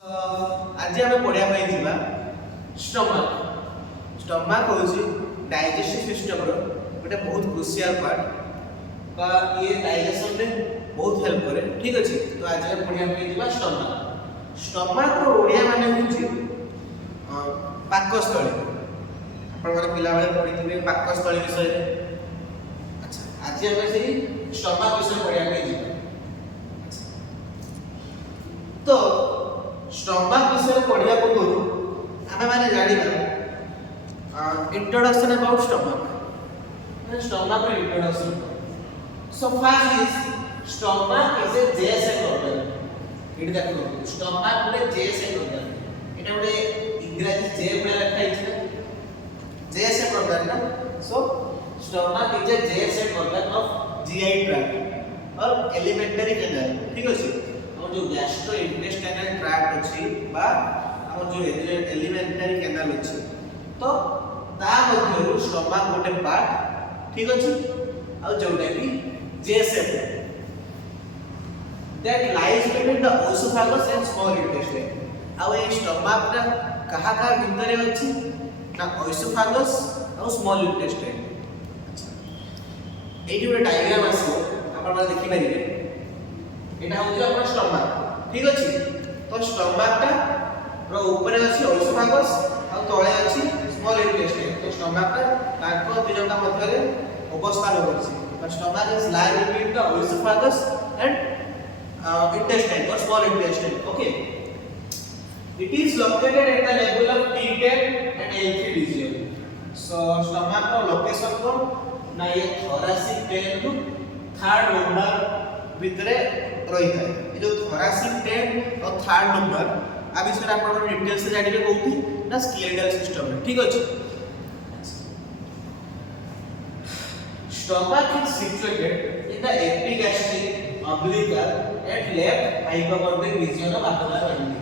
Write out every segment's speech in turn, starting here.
आज आम पढ़ा स्टमक स्टमक हूँ डाइजेस्टिव सिस्टम गोटे बहुत क्रुशियल पार्ट ये डाइजेशन में बहुत हेल्प करे। ठीक अच्छे तो आज आम पढ़ा स्टमक स्टमक ओडिया माने हूँ पाकस्थली आप पिला पढ़ी थे पाकस्थली विषय। अच्छा आज आम से स्टमक विषय पढ़ा तो स्टमक विषय पढ़िया पूर्व आम मैंने जाना introduction about stomach stomach introduction. So first is stomach is a J सेल ऑर्गन। इट देखो स्टमक गोटे जेल सेल ऑर्गन एटा गोटे इंग्रजी जे भले लिखा है जेल सेल ऑर्गन ना। So stomach is a J सेल ऑर्गन ऑफ जीआई ट्रैक्ट और एलिमेंटरी कैनाल। ठीक अछि जो गैस्ट्रो इंटेस्टाइनल ट्रैक्ट अछि बा हमर जो एलिमेंटरी कैनाल अछि तो ता मध्यरु स्टमक गोटे पार्ट। ठीक अछि आ जोटा कि JSF that lies between the oesophagus and small intestine. आ ए स्टमक ता कहा का भीतर अछि ना ओसोफेगस और स्मॉल इंटेस्टाइन। अच्छा एठी गोटे डायग्राम अछि आपण माने देखि परिबे एटा होची अपन स्टमक। ठीक अछि तो स्टमक ता रो ऊपर अछि ओसोफेगस और तळे अछि स्मॉल इंटेस्टाइन। तो स्टमक ता ताको तीनटा मध्य रे अवस्थान होछि। The stomach is line between the oesophagus and intestine और small intestine. Okay it is located at the level of T10 and L3 region. So stomach रो लोकेशन को ना ये थोरैसिक 10 टू थर्ड नंबर भितरे रही है। ये जो थोरैसिक 10 और थर्ड नंबर आ विषय आपण डिटेल्स से जानिबे कोठी ना स्केलेटल सिस्टम में। ठीक अछि stomach is situated in the epigastric umbilical and left hypochondriac region of abdominal cavity।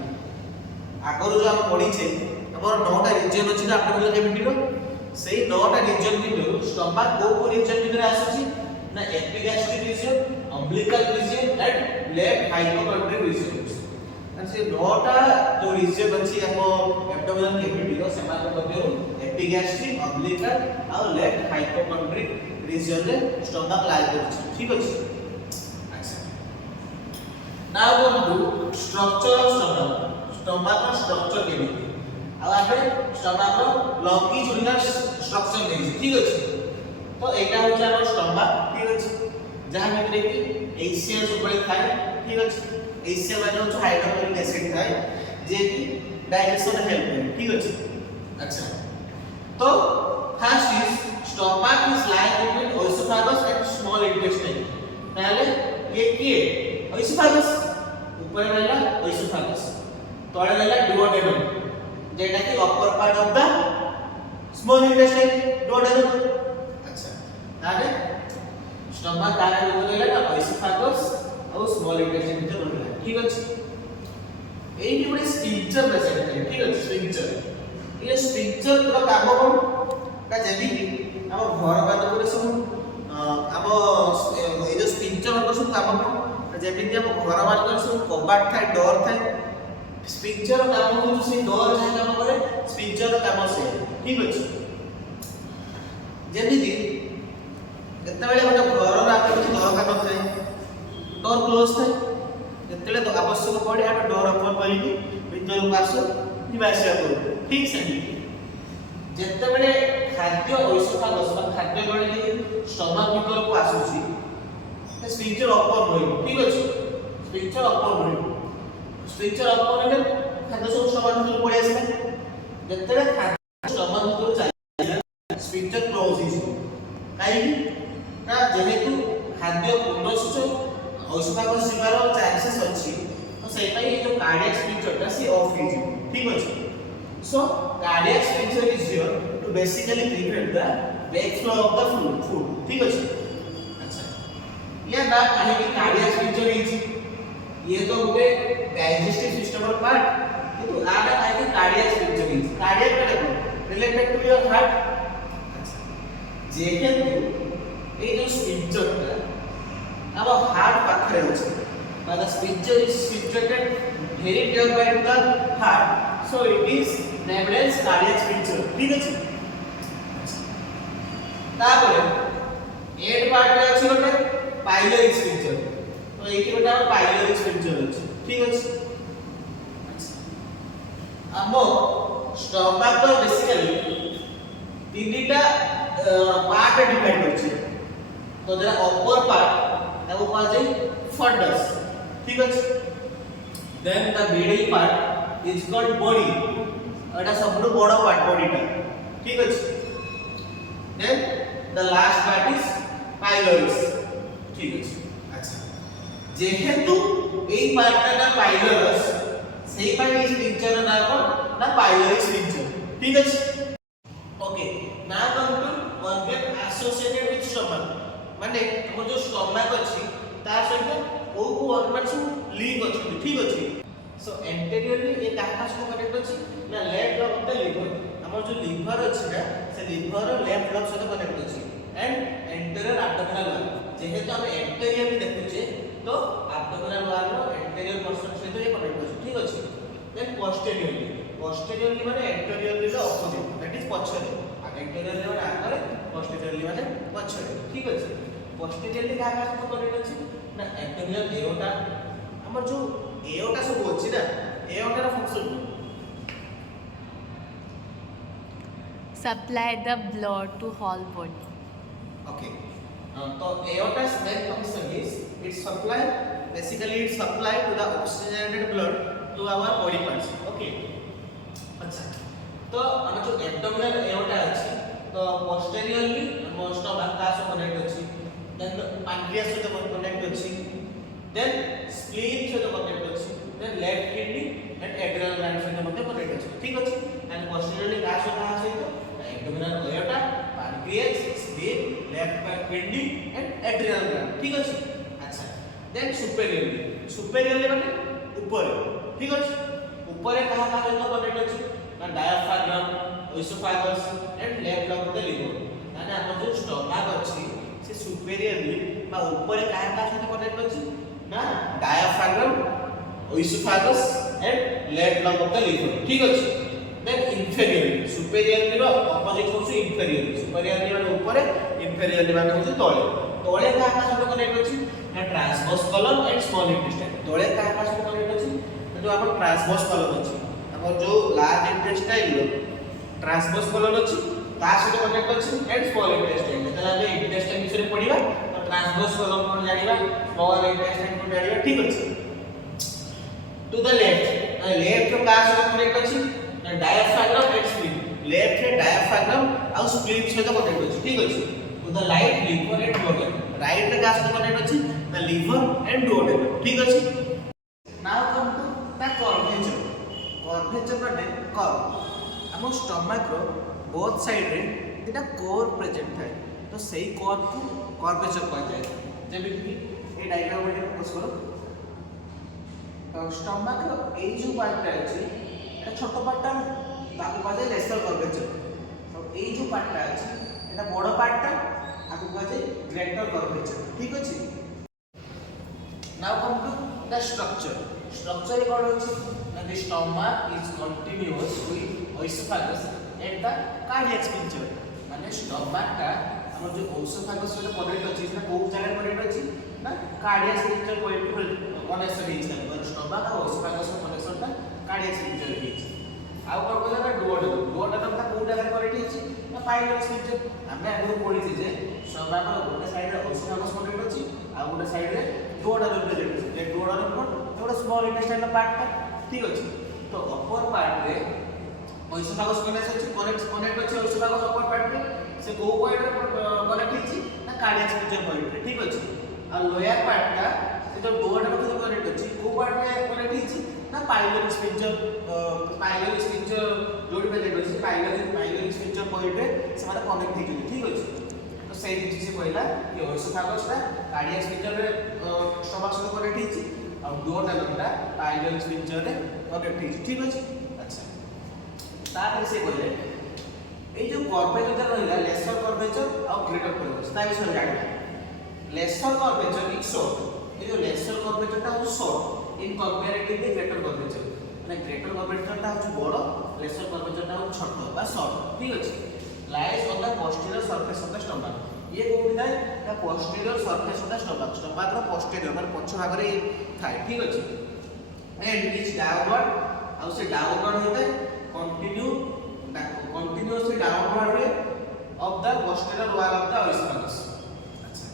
आगरो जो हम पढ़ी छे हमर 9टा रीजन अछि ना abdominal cavity रो सेही 9टा रीजन भितर स्टमक को रीजन भितर आसुची ना epigastric region umbilical region and left hypochondrial region। and से नोटा जो region अछि हम abdominal cavity रो समान मध्य epigastric umbilical और left hypochondrial region रे स्टमक लाई करछि। ठीक अछि अच्छा now go to structure of stomach. Stomach रो स्ट्रक्चर केमिति आ आबे स्टमक रो लॉन्गिट्यूडिनल स्ट्रक्चर नै। ठीक अछि तो एटा होछ हमर स्टमक। ठीक अछि जहां भितरे कि एशियल सुपर थाए। ठीक अछि एशियल माने होछ हाइड्रोक्लोरिक एसिड थाए जे कि डाइजेशन हेल्प करे। ठीक अछि अच्छा तो first is stomach is line between oesophagus and small intestine. पहले ये किए ओसोफेगस ऊपर रहला ओसोफेगस तळे रहला डुओडेनम जेटा कि upper part of the small intestine duodenum. अच्छा ताले स्टमक दाना भितर रहला ना ओसोफेगस और स्मॉल इंटेस्टाइन भितर रहला। ठीक अछि एही गोटे स्फिंक्टर प्रेजेंट है। ठीक अछि स्फिंक्टर ये स्फिंक्टर पूरा काम कोन का जेबी कि हम घर बात करे सब हम ए जो स्फिंक्टर को सब काम कोन जेबी कि हम घर बात करे सब कबाट थाए डोर थाए स्फिंक्टर काम को से डोर थाए काम करे स्फिंक्टर काम से। ठीक अछि जेबी कि केतेबेले गोटे घर आगे କିଛି ଦରକାର ନଥାଏ ଡୋର କ୍ଲୋଜ ଥାଏ ଯେତେବେଳେ ତ ଆବଶ୍ୟକ ପଡେ ଆମେ ଡୋର ଓପନ କରିକି ଭିତରକୁ ଆସୁ ଯିବା ଆସିବା କରୁ। ଠିକ ସେମିତି ଯେତେବେଳେ ଖାଦ୍ୟ ଓସୋଫେଗସ୍ ବା ଖାଦ୍ୟ ଗଳିକି ଷ୍ଟମକ ଭିତରକୁ ଆସୁଛି ସେ ସ୍ଫିंକ୍टर ଓପନ ରହିବ। ଠିକ ଅଛି ସ୍ଫିंକ୍टर ଓପନ ରହିବ ସ୍ଫିंକ୍टर ଓପନ ହେଲେ ଖାଦ୍ୟ ସବୁ ଷ୍ଟମକ ଭିତରକୁ ପଳେଇ ଆସିଲା। ଯେତେବେଳେ ଖାଦ୍ୟ ଷ୍ଟମକ ଭିତରକୁ ଚାଲିଲା ସ୍ଫିंକ୍टर କ୍ଲୋଜ ହେଇଯିବ କାହିଁକି ना जेहेतु खाद्य पुनश्च ओसोफेगस जिबार चांसेस अछि तो सेहि पई जो कार्डियक स्फिंक्टर ता से ऑफ हे जिवो। ठीक अछि so cardiac sphincter is here to basically prevent the back flow of the food. ठीक अछि अच्छा या ना काहे कि कार्डियक स्फिंक्टर इज ये तो गोटे डाइजेस्टिव सिस्टम और पार्ट किंतु आना काहे कि कार्डियक स्फिंक्टर इज कार्डियक का रिलेटेड टू योर हार्ट। अच्छा जेहेतु ए जो स्फिंक्टर अब हार्ट पाखरे अछि but the sphincter is situated very nearby to the heart, so it is named as cardiac sphincter. ठीक अछि तापर एड पार्ट रे अछि गोटे पाइलोरिक स्फिंक्टर, तो एकी गोटे हम पाइलोरिक स्फिंक्टर अछि। ठीक अछि हमो स्टमक तो बेसिकली तीनटा पार्ट डिवाइड करछि, तो जरा अपर पार्ट ताको कहा जाय फंडस। ठीक अछि then the middle part is called body, एटा सबटु बड़ पार्ट बॉडीटा। ठीक अछि then the last part is pylorus. ठीक अछि अच्छा जेहेतु एई पार्टटा पाइलोरस सेही पार्ट इज स्फिंक्टर ना कोन ना पाइलोरिक स्फिंक्टर। ठीक अछि okay now come to organ associated with stomach, माने हमर जो स्टमक अछि ता सहित ओ को ऑर्गन सब लिंक अछि। ठीक अछि सो एंटीरियरली ए काहा को कनेक्ट अछि ना left lobe of the liver, हमर जो लिवर अछि ना से लिवर लेफ्ट लॉब से कनेक्ट अछि एंड एंटीरियर एब्डोमिनल वॉल, जेहेतु हम एंटीरियरली देखुचे तो एब्डोमिनल वॉल रो एंटीरियर पोर्शन से तो ये कनेक्ट अछि। ठीक अछि देन पोस्टेरियरली माने एंटीरियरली रो ऑपोजिट, दैट इज पछरे, एंटीरियरली माने आगरे, पोस्टेरियरली माने पछरे। ठीक अछि पोस्टेरियरली काहा को कनेक्ट अछि ना एब्डोमिनल एओर्टा, हमर जो एओर्टा सब अछि ना एओर्टा रो function supply the blood to whole body. Okay तो aorta's main function is it supply basically it supply to the oxygenated blood to our body parts. Okay अच्छा तो हम जो abdominal aorta अछि तो posteriorly हम stomach का से कनेक्ट अछि, then pancreas से कनेक्ट अछि, then spleen से कनेक्ट अछि, then left kidney and adrenal gland से कनेक्ट अछि। ठीक अछि and posteriorly का से तो abdominal aorta, pancreas, spleen, left kidney and adrenal gland। ठीक अछि अच्छा देन सुपेरियरली माने ऊपर। ठीक अछि ऊपर कहा सहित कनेक्ट अछि ना diaphragm, oesophagus and left lobe of the liver, माने हमर जो स्टमक अछि से सुपेरियरली बा ऊपर कहा सहित कनेक्ट अछि ना diaphragm, oesophagus and left lobe of the liver. ठीक अछि देन इंफेरियरली सुपेरियरली रो ऑपोजिट होछि इंफेरियरली, सुपेरियरली माने ऊपर, इंफेरियरली माने होछि तळे। तळे काहा सहित कनेक्ट अछि ना transverse column and small intestine, तळे काहा सहित कनेक्ट अछि जो हमर ट्रांसवर्स कॉलम अछि, हमर जो लार्ज इंटेस्टाइन रो ट्रांसवर्स कॉलम अछि ता सहित कनेक्ट अछि एंड स्मॉल इंटेस्टाइन। जेतला हम इंटेस्टाइन विषय रे पढिबा तो ट्रांसवर्स कॉलम कोन जानिबा, स्मॉल इंटेस्टाइन कोन जानिबा। ठीक अछि टू द लेफ्ट रो काहा सहित कनेक्ट अछि डायाफ्राम एंड स्प्लीन, लेफ्ट रे डायाफ्राम आ स्प्लीन सहित कनेक्ट अछि। ठीक अछि to the right liver and duodenum, right रे का सहित कनेक्ट अछि द लिवर एंड डुओडेनम। ठीक अछि now come to the curvature माने कर्व, हम स्टमक रो बोथ साइड रे एटा कोर प्रेजेंट थाए तो सेही कोर को कर्वेचर कहल जाय। जेबि कि ए डायग्राम रे फोकस करो तो स्टमक रो ए जो पार्ट अछि এটা ছোট পার্টটা তাকে বলা যায় লেসার কার্ভেচার, তো এই যে পার্টটা আছে এটা বড় পার্টটা তাকে বলা যায় গ্রেটার কার্ভেচার। ঠিক আছে নাও কাম টু দ্য স্ট্রাকচার কোন আছে না the stomach is continuous with oesophagus and the cardiac sphincter, মানে স্টমাকটা আমার যে oesophagus সাথে কানেক্ট আছে সেটা কোন জায়গায় কানেক্ট আছে না cardiac sphincter পয়েন্ট কনেকশন হইছে, মানে স্টমাক আর oesophagus এর কনেকশনটা कार्डियक स्फिंक्टर हेछि आउ कोन कहला ना डुओडेनम ता कोन जगह कनेक्ट हेछि ना पाइलोरिक स्फिंक्टर। हमें आगु पढिछि जे स्टमक रो गोटे साइड रे ओएसोफेगस कनेक्ट अछि आ गोटे साइड रे डुओडेनम प्रेजेंट अछि, जे डुओडेनम कोन एटा स्मॉल इंटेस्टाइन रो पार्ट ता। ठीक अछि तो अपर पार्ट रे ओएसोफेगस कनेक्ट अछि ओएसोफेगस अपर पार्ट रे से को पॉइंट रे कनेक्ट हेछि ना कार्डियक स्फिंक्टर पॉइंट रे। ठीक अछि आ लोअर पार्ट ता से जो डुओडेनम से कनेक्ट अछि को पार्ट रे कनेक्ट हेछि ना पाइलोरिक स्फिंक्टर जोडी पे जेड अछि पाइलोरिक स्फिंक्टर पॉइंट रे से माने कनेक्ट हेछि। ठीक अछि तो सेही जिस से कहला कि ओएसोफेगस ता कार्डियक स्फिंक्टर रे स्टमक से कनेक्ट हेछि आ डुओडेनम ता पाइलोरिक स्फिंक्टर रे कनेक्ट हेछि। ठीक अछि अच्छा तापर से कहले ए जो कर्वेचर रहला लेसर कर्वेचर और ग्रेटर कर्वेचर ता विषय जानिबा। लेसर कर्वेचर इज शॉर्ट ये जो लेसर कर्वेचरटा हो शॉर्ट इन कंपैरेटिवली ग्रेटर कर्वेचर माने ग्रेटर कर्वेचरटा हो बड़ लेसर कर्वेचरटा हो छोट बा शॉर्ट ठीक अछि lies on the posterior surface of the stomach ये कोठी थाए the posterior surface of the stomach stomach रो पोस्टीरियर माने पछ भाग रे थाए ठीक अछि एंड इज डाउनवर्ड आउ से डाउनवर्ड होता है continuously downward way of the posterior wall of the ओएसोफेगस अच्छा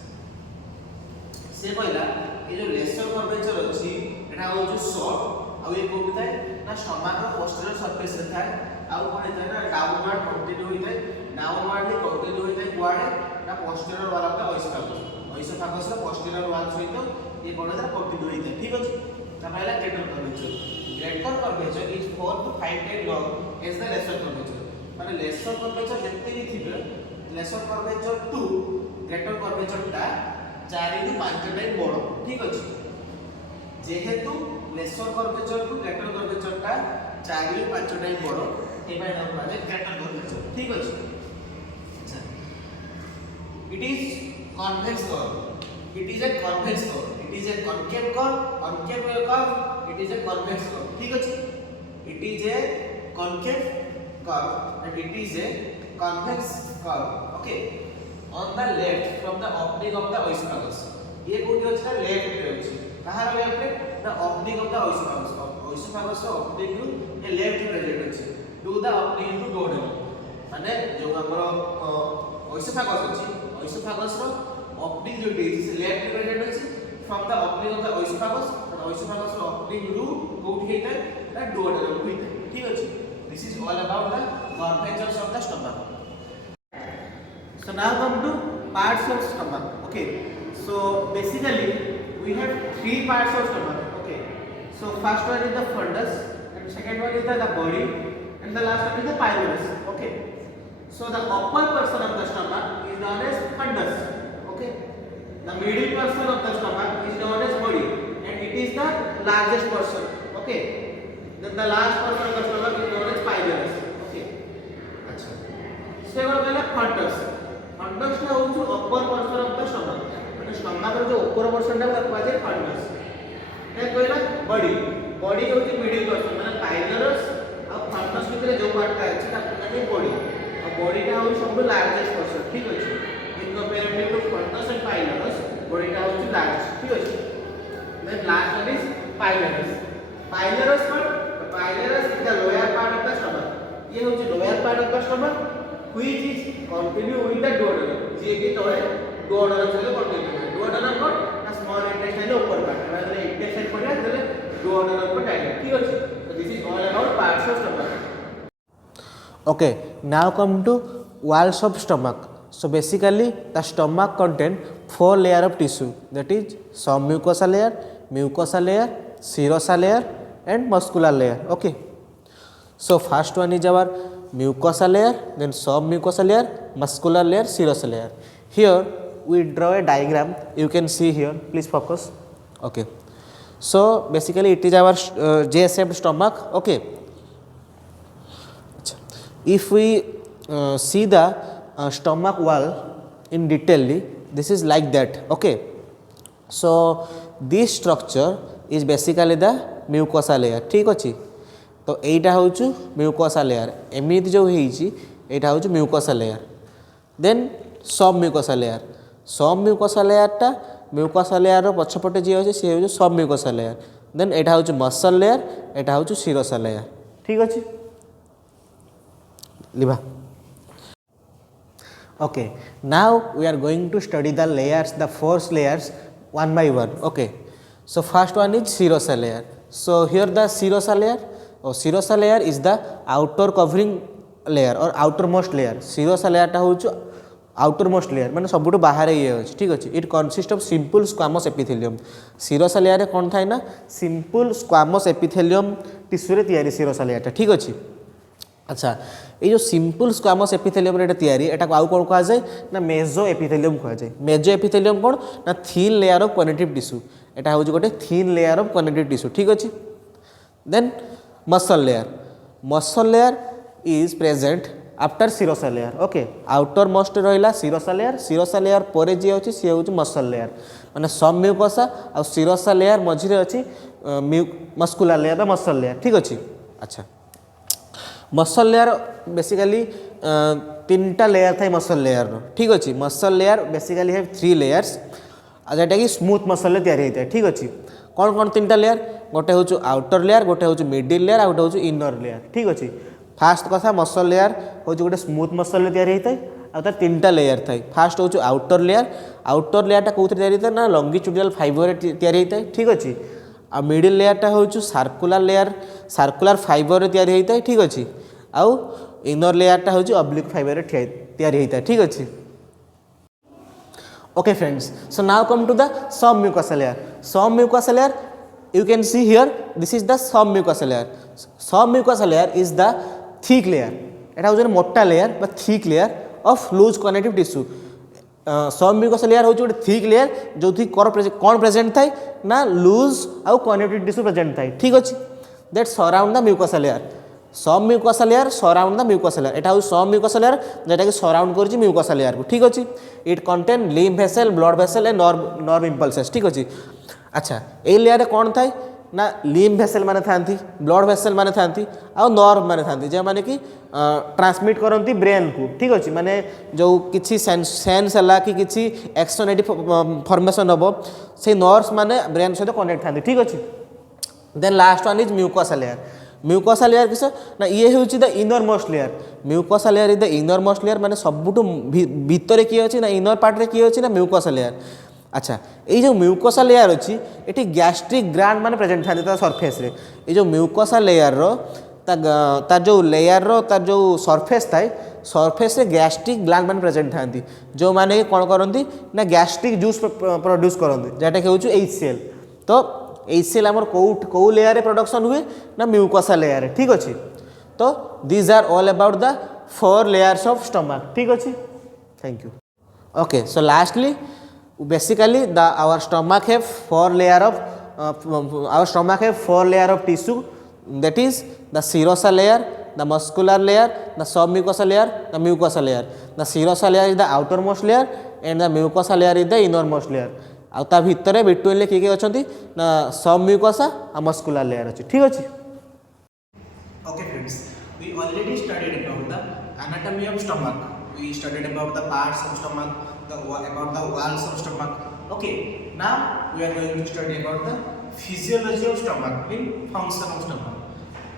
से पहिला ये जो लेसर कर्वेचर अछि एटा हो जो शॉर्ट आउ ये कोठी थाए ना स्टमक रो पोस्टीरियर सरफेस रे थाए आउ कोन थाए ना डाउनवर्ड कंटिन्यू होइताए डाउनवर्डली कंटिन्यू होइताए कुआडे ना posterior wall of the oesophagus रो पोस्टीरियर वॉल सहित ये कोन थाए कंटिन्यू होइताए ठीक अछि ता पहिला greater curvature greater curvature is 4 to 5 times long as the lesser curvature माने लेसर कर्वेचर जत्ते भी थिबे lesser curvature to greater curvature टा 4 to 5 टाइम बड़ ठीक अछि जेहेतु lesser curvature to greater curvature टा 4 to 5 टाइम बड़ ए बाय नाउ पाजे ग्रेटर कर्वेचर ठीक अछि अच्छा it is convex curve it is a convex curve it is a concave curve it is a convex curve ठीक अछि it is a concave curve and it is a convex curve okay on the left from the opening of the oesophagus ये कोठी अछि ना left रे अछि कहार left रे the opening of the oesophagus रो opening रु ये लेफ्ट प्रेजेंट अछि to the opening to duodenum माने जो हमरो oesophagus अछि oesophagus रो opening जो is लेफ्ट प्रेजेंट अछि from the opening of the oesophagus oesophagus रो ओपनिंग रू कोठी हेता ना डुओडेनम होइता ठीक अछि this is all about the curvatures of the stomach so now come to parts of stomach okay so basically we have three parts of stomach okay so first one is the fundus and second one is the body and the last one is the pylorus okay so the upper portion of the stomach is known as fundus okay the middle portion of the stomach is known as body and it is the largest portion okay then the last portion of the stomach is known as pylorus okay acha से what कहला fundus fundus टा होउ upper portion of the stomach माने stomach रो जो ऊपर portion टा कहवा जे fundus ने कहला body होउ middle portion माने pylorus और fundus भितर जो पार्ट टा अछि ता कहले body और body टा होउ सब largest portion ठीक अछि in comparative to fundus and pylorus body टा होउ largest ठीक अछि then last one is pylorus pylorus what the pylorus is the lower part of the stomach ये होची lower part of the stomach which is continue with the duodenum जे कि तळे duodenum से continue है duodenum को ना small intestine रे ऊपर part मतलब intestine पड़े तले duodenum को डायरेक्ट ठीक अछि so this is all about parts of stomach okay now come to walls of stomach so basically the stomach contain four layer of tissue that is some mucosa layer serosa layer and muscular layer okay so first one is our mucosa layer then submucosa layer muscular layer serosa layer here we draw a diagram you can see here please focus okay so basically it is our J-shaped stomach okay if we see the stomach wall in detailly this is like that okay so this structure is basically the mucosa layer ठीक अछि तो एटा होउछु mucosa layer एमिति जो हेछि एटा होउछु mucosa layer then submucosa layer टा mucosa layer रो पछपटे जे होछि से होउछु submucosa layer then एटा होउछु muscle layer एटा होउछु serosa layer ठीक अछि लिबा okay now we are going to study the layers the four layers one by one okay so first one is serosa layer so here the serosa layer is the outer covering layer or outermost layer serosa layer ta hochu outermost layer माने सबुटो बाहर ये अछि ठीक अछि it consists of simple squamous epithelium serosa layer रे कोन थाय ना simple squamous epithelium tissue रे तयारी serosa layer ता ठीक अछि अच्छा ये जो सिंपल स्क्वामस एपिथेलियम रे तयारी एटा आउ कोन कहा जाय ना मेजो एपिथेलियम कहा जाय मेजो एपिथेलियम कोन ना thin layer of connective tissue एटा होज गोटे thin layer of connective tissue ठीक अछि then muscle layer is present after serosa layer okay outermost रहिला सीरोसा लेयर परे जे अछि से होज मसल लेयर माने सब म्यूकोसा आ सीरोसा लेयर मझिरे अछि मस्कुलर लेयर बा मसल लेयर ठीक अछि। अच्छा मसल लेयर बेसिकली तीनटा लेयर थाए मसल लेयर रो ठीक अछि। Muscle layer basically have 3 layers आ जेटा कि स्मूथ मसल तैयारी होता है ठीक अछि। कौन कौन तीनटा लेयर गोटे हूँ आउटर लेयर गोटे हूँ मिडिल लेयर आ गोटे हूँ इनर लेयर ठीक अच्छे। फास्ट कथा मसल लेयर हूँ गोटे स्मूथ मसल तैयारी होता है आ तार तीनटा लेयर थाए। फास्ट हूँ आउटर लेयरटा कौन तैयारी होता है ना लंगिट्यूडिनल फाइबर तैयारी होता है ठीक अच्छे। आ मिडिल लेयरटा हूँ सर्कुलर फाइबर तैयारी होता है ठीक अच्छे। आउ इनर लेयरटा हूँ ऑब्लिक फाइबर तैयारी होता है ठीक अच्छे। Okay friends, so now come to the submucosal layer. Submucosal layer, you can see here, this is the submucosal layer. Submucosal layer is the thick layer. এটা হচ্ছে মোটা লেয়ার বা thick layer of loose connective tissue. Submucosa layer हूँ गोटे thick layer जो कौन present थाए ना लूज आउ कनेक्टिव टिश्यू प्रेजेंट थाए ठीक अच्छे। That surround the mucosa layer. Submucosa layer surround the mucosa layer. एटा हूँ सबम्यूकोसा लेयर जेटा कि सराउंड कर म्यूकोसा लेयर को ठीक अच्छे। It contain lymph vessel blood vessel and nerve impulses ठीक अच्छे। अच्छा ये लेयर कौन थाए ना लिम्फ वेसल माने थांती ब्लड वेसल माने थांती आ नर्व माने थांती जे माने कि ट्रांसमिट करती ब्रेन को ठीक अच्छे। माने जो किसी सेंस है कि किसी एक्सटर्नेटिव फॉर्मेशन हम से नर्व्स माने ब्रेन सहित कनेक्ट थांती ठीक अच्छे। Then last one is mucosa layer. Mucosa layer किस ना ये हूँ the innermost layer. Mucosa layer is the innermost layer माने सबुठ भितर किए अच्छे ना इनर पार्ट रे किए अच्छे ना म्यूकोसा लेयर। अच्छा ये जो म्यूकोसा लेयर अच्छी ये गैस्ट्रिक ग्लैंड माने प्रेजेंट था सरफेस रे। ये जो म्यूकोसा लेयर रो तार जो लेयर रो तार जो सरफेस थाए सरफेस रे गैस्ट्रिक ग्लैंड माने प्रेजेंट था जो माने कौन करती ना गैस्ट्रिक जूस प्रोड्यूस करती जेटा कि हूँ HCl। तो HCl आमर कौ लेयर प्रोडक्शन हुए ना म्यूकोसा लेयर ठीक अच्छे। तो these are all about the 4 layers of stomach ठीक अच्छे। Thank you. Okay so lastly basically our stomach have 4 layer of tissue, that is the serosa layer, the muscular layer, the submucosal layer, the mucosa layer. The serosa layer is the outermost layer and the mucosa layer is the innermost layer. आ ता भितर between ले किए अच्छा ना submucosa आ muscular layer अच्छे ठीक अच्छे। Okay friends, we already studied about the anatomy of stomach. We studied about the parts of stomach, about the walls of stomach. Okay, now we are going to study about the physiology of stomach, mean function of stomach.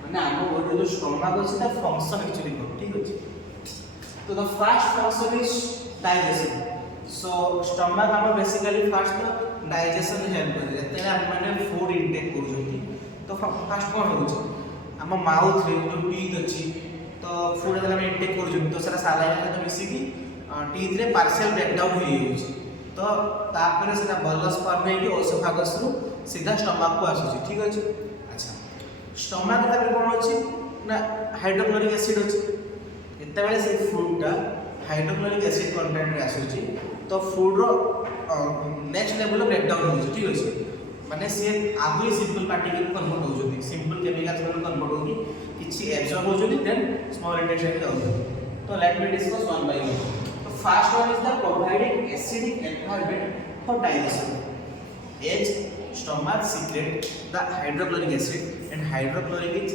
माने आम body जो stomach अछि ता function actually को ठीक अछि। तो the first function is digestion. So stomach हम बेसिकली फर्स्ट डाइजेशन हेल्प करे जते हम माने फूड इनटेक करू तो फर्स्ट कोन होछि हम माउथ रे जो टीथ अछि तो फूड जब हम इनटेक करू तो सारा सालाइन तो मिसी की टीथ रे पार्शियल ब्रेकडाउन हो जाउछि तो तापर से बलस फॉर्म है कि ओसोफागस रु सीधा स्टमक को आसुछि ठीक अछि। अच्छा स्टमक तापर कोन अछि ना हाइड्रोक्लोरिक एसिड अछि। एते बेले से फूडटा हाइड्रोक्लोरिक एसिड कंटेंट रे आसुछि तो फूड रो नेक्स्ट लेवल ब्रेकडाउन होछि ठीक अछि। माने से आगु सिंपल पार्टिकल कन्वर्ट होजोती सिंपल केमिकल्स में कन्वर्ट होगी किछि एब्जॉर्ब होजोती देन स्मॉल इंटेस्टाइन में जाउछि। तो let me discuss one by one. तो first one is the providing acidic environment for digestion. As stomach secrete the hydrochloric acid and hydrochloric is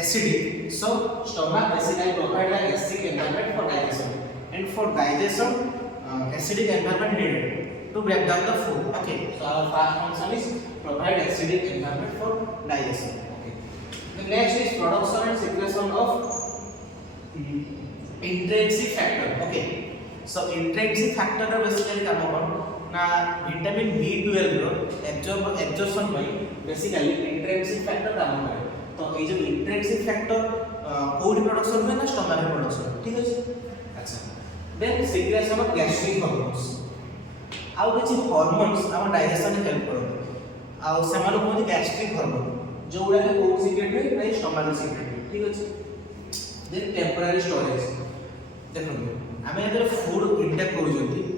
acidic, so stomach basically provide the acidic environment for digestion and for digestion acidic environment needed to break down the food. Okay, so our first function is provide acidic environment for digestion. Okay, the next is production and secretion of intrinsic factor. Okay, so intrinsic factor basically काम कौन ना vitamin B12 रो absorption में basically intrinsic factor काम करे। तो ये जो intrinsic factor code production में ना स्टमक प्रोडक्शन ठीक है। अच्छा then secretion of gastric hormones आउ किछि हार्मोन्स हम डाइजेशन में हेल्प करते आउ सेमानो कोन गैस्ट्रिक हार्मोन जो उडा के कोड सीक्रेट में नहीं स्टमक सीक्रेट में ठीक है। देन टेम्पररी स्टोरेज देखो हमें जब फूड इंटेक करू जंती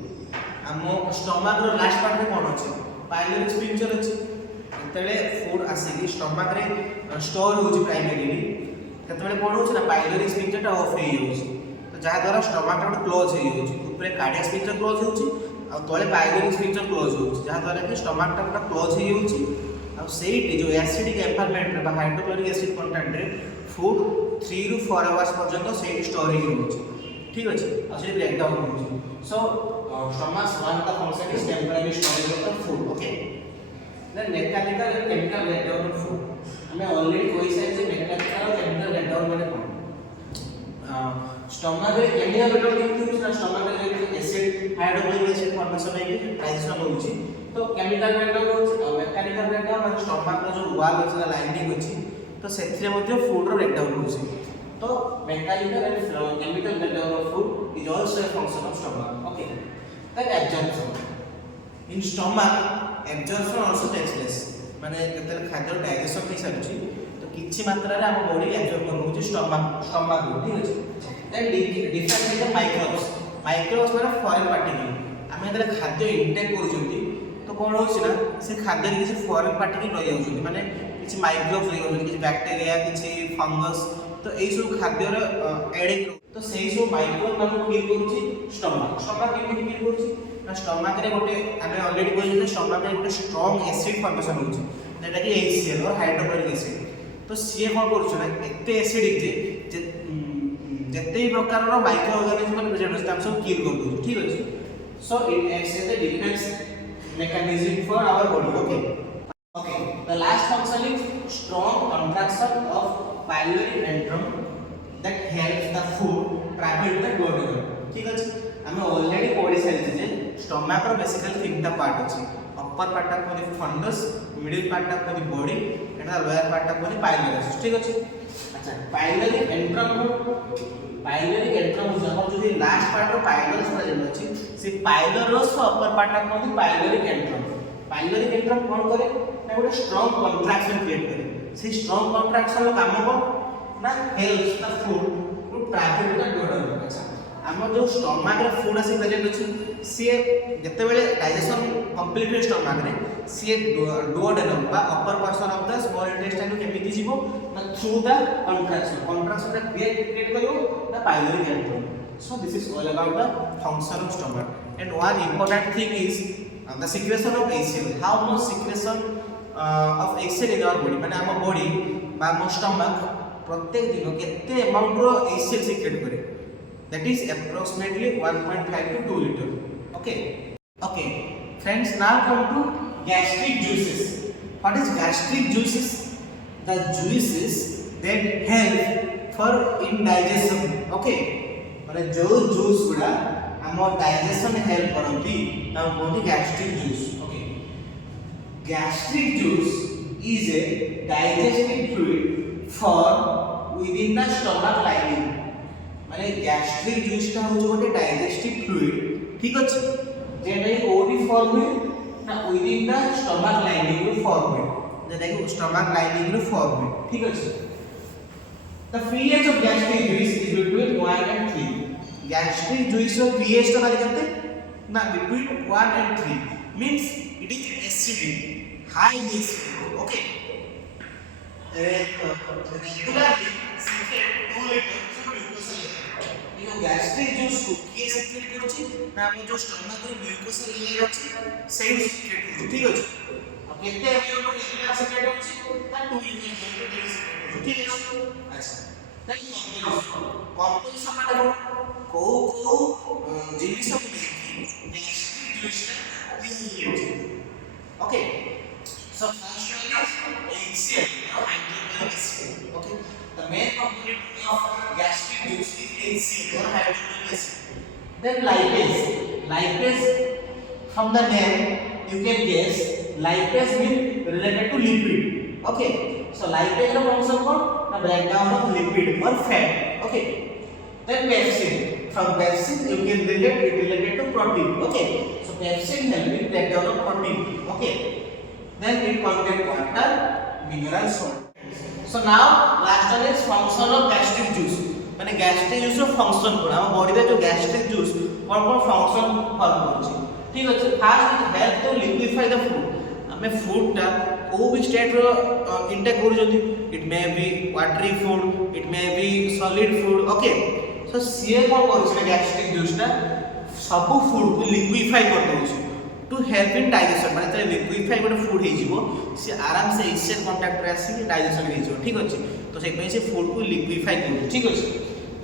हम स्टमक रो लास्ट पार्ट में कोन अछि पाइलोरी स्पिंक्टर अछि। तले फूड आसी स्टमक रे स्टोर होछि प्राइमरीली ततबे कोन होछि ना पाइलोरी स्पिंक्टर ऑफ हे होछि तो जहा द्वारा स्टमक रो क्लोज हे होछि ऊपर कार्डियक स्पिंक्टर क्लोज होछि आ आ तले पाइलोरिक स्फिंक्टर क्लोज हो जहाँ द्वारा कि स्टमक टा पूरा क्लोज हो जाउछि आ सेही जो एसिडिक एनवायरनमेंट रे बा हाइड्रोक्लोरिक एसिड कंटेंट रे फूड 3 ରୁ 4 आवर्स पर्यंत सेही स्टोर हो जाउछि ठीक अछि आ से ब्रेक डाउन होउछि सो स्टमक वन का function is temporary storage of the food okay then mechanical and chemical breakdown of food हमें ऑलरेडी कोई साइड से मैकेनिकल और केमिकल ब्रेकडाउन माने कोन स्टमक रे केमिकल ब्रेकडाउन केमति होछि ना स्टमक रे जो एसिड हाइड्रोक्लोरिक एसिड फॉर्मेशन है कि ट्रांजिशन होछि तो केमिकल ब्रेकडाउन होछि और मैकेनिकल ब्रेकडाउन और स्टमक रो जो वॉल अछि लाइनिंग अछि तो सेथिरे मध्ये फूड रो ब्रेकडाउन होछि तो mechanical and chemical breakdown of food is also a function of stomach okay then absorption in stomach absorption also takes place माने केते खाद्य डाइजेशन हे सारछि तो किछि मात्रा रे हम बॉडी एब्जॉर्ब करनोछि स्टमक को ठीक अछि then different is the microbes माने फॉरेन पार्टिकल हम एतरे खाद्य इनटेक करूछंती तो कोन होछि ना से खाद्य रे किछि फॉरेन पार्टिकल रहि जाउछंती माने किछि माइक्रोब्स रहि जाउछंती किछि बैक्टीरिया किछि फंगस तो एई सब खाद्य रे एडिंग तो सेही सब माइक्रोब हम फील करूछि स्टमक केमि फील करूछि ना स्टमक रे गोटे हमें ऑलरेडी कहै जे स्टमक रे गोटे स्ट्रांग एसिड फॉर्मेशन होछि जेटा कि HCl और हाइड्रोक्लोरिक एसिड तो सीए कोन करूछ ना एते एसिडिक जे जते ही प्रकार रो माइक्रो ऑर्गेनिज्म माने प्रेजेंट अछि हम सब किल कर दउ ठीक अछि so it acts as a defence mechanism for our body okay the last function is strong contraction of pyloric antrum that helps the food travel to the duodenum ठीक अछि हमें ऑलरेडी पढि सारिछि जे स्टमक रो बेसिकली तीनटा part अछि upper part टा कोनी funds middle part टा कोनी body and the lower part टा कोनी पाइलोरस ठीक अछि अच्छा पाइलोरिक एंट्रम हमर जो लास्ट पार्ट रो पाइलोरस प्रेजेंट अछि से पाइलोरस अपर पार्ट टा कोनी पाइलोरिक एंट्रम कोन करे ना गोटे स्ट्रांग कंट्रैक्शन क्रिएट करे से स्ट्रांग कंट्रैक्शन रो काम को ना helps the food to travel to the duodenum अच्छा हमर जो स्टमक रे फूड आसी प्रेजेंट अछि से जते बेले डाइजेशन कंप्लीट हो स्टमक रे से duodenum बा upper portion of the small intestine केमिति जीवो ना through the contraction the create करियो the pyloric antrum so this is all about the function of stomach and one important thing is the secretion of HCl how much secretion of HCl in our body माने हम body बा हम stomach प्रत्येक दिन केते amount रो HCl secret करे that is approximately 1.5 to 2 liter okay friends now come to gastric juices what is gastric juices the juices that help for indigestion okay माने जो जूस गुडा हम डाइजेशन हेल्प करंती ना कोनी gastric juice okay gastric juice is a digestive fluid formed within the stomach lining माने gastric juice टा हो गोटे digestive fluid ठीक अछि जेनै ओडी फॉर्म हुए ना within the stomach lining रो फॉर्म हुए जेनै कि stomach lining रो फॉर्म हुए ठीक अछि the pH of gastric juice is between 1 and 3 gastric juice row pH टा माने केते ना between 1 and 3 means it is acidic high in acidity okay regularly secrete 2 liter yo gastric juice को किए secrete करूची ना हम जो stomach रो mucosal layer अछि सेही secrete करू ठीक अछि अब केते एमएल रो रेगुलर secrete होछि ना 2 liter ठीक अछि अच्छा composition माने को जिनिस को gastric juice okay so first one is HCl hydrochloric acid okay the main component of gastric juice is HCl or hydrochloric acid then lipase from the name you can guess lipase means related to lipid okay so lipase ro function what the breakdown of lipid or fat okay then pepsin from pepsin you can relate it related to protein okay so pepsin help in breakdown of protein okay then it contain water mineral salt so now last one is function of gastric juice माने gastric juice रो function कोन हम body रे जो gastric juice कोन function perform करछि ठीक अछि first is help to liquefy the food हमें food टा को भी स्टेट रो इंटेक करू जंदी it may be watery food it may be solid food okay so सीए कोन करछि gastric juice टा सब फूड को लिक्विफाई कर दउछ टू हेल्प इन डाइजेशन माने त लिक्विफाई गोटे फूड हे जीवो से आराम से इससे कांटेक्ट रे आसी डाइजेशन हे जीवो ठीक अछि तो से पे से फूड को लिक्विफाई कर ठीक अछि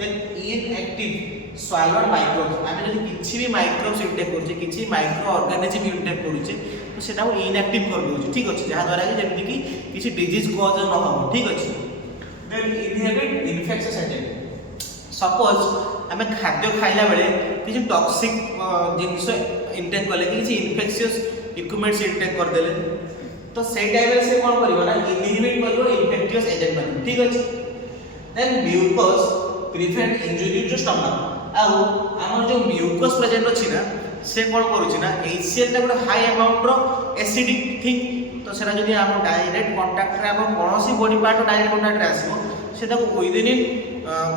देन इनएक्टिव स्वालोड माइक्रोब्स आमे जदि किछि भी माइक्रोब्स इंटेक करछे किछि माइक्रो ऑर्गेनिज्म इंटेक करछे तो सेटा को इनएक्टिव कर दउछ ठीक अछि जहा द्वारा कि जेमि कि किछि डिजीज कॉज न हो ठीक अछि then inhibit infectious agent suppose आमे खाद्य खाइला बेले किछि टॉक्सिक जिंस इंटेक करले किछि इन्फेक्शियस इक्विपमेंट्स इंटेक कर देले तो से टाइम रे से कोन करिवो ना इनहिबिट करिवो इन्फेक्शियस एजेंट माने ठीक अछि then mucus prevent injury to stomach आउ हमर जो म्यूकस प्रेजेंट अछि ना से कोन करूछि ना HCl ता गोटे हाई अमाउंट रो एसिडिक थिंग तो सेरा जदि हम डायरेक्ट कांटेक्ट रे हम कोनोसी बॉडी पार्ट डायरेक्ट कांटेक्ट रे आसीबो सेटा को विदिन इन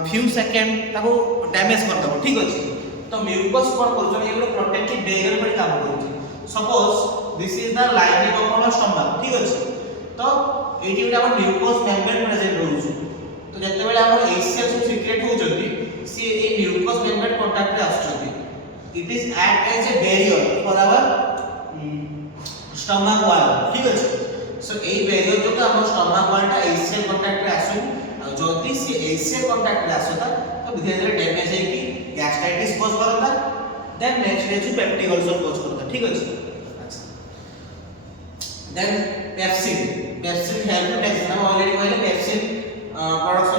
फ्यू सेकंड ताको डैमेज कर दबो ठीक अछि तो म्यूकस कोन करूछ एगो प्रोटेक्टिव बेरियर पर काम करूछ suppose this is the lining of our stomach ठीक अछि तो एटी गोटे हमर म्यूकस मेम्ब्रेन प्रेजेंट रहउछ तो जते बेले हमर HCl सब सीक्रेट हो जति सी ए म्यूकस मेम्ब्रेन कांटेक्ट रे आछथि it is act as a barrier for our stomach wall ठीक अछि सो ए बैरियर जो का हम स्टमक वॉल टा HCl कांटेक्ट रे आसु जदि से HCl कांटेक्ट रे आसुता तो धीरे धीरे डैमेज है कि गैस्ट्राइटिस कॉज करता देन नेक्स्ट डे जो पेप्टिक अल्सर कॉज करता ठीक अछि अच्छा देन पेप्सिन हेल्प डाइजेशन हम ऑलरेडी कहले पेप्सिन प्रोडक्शन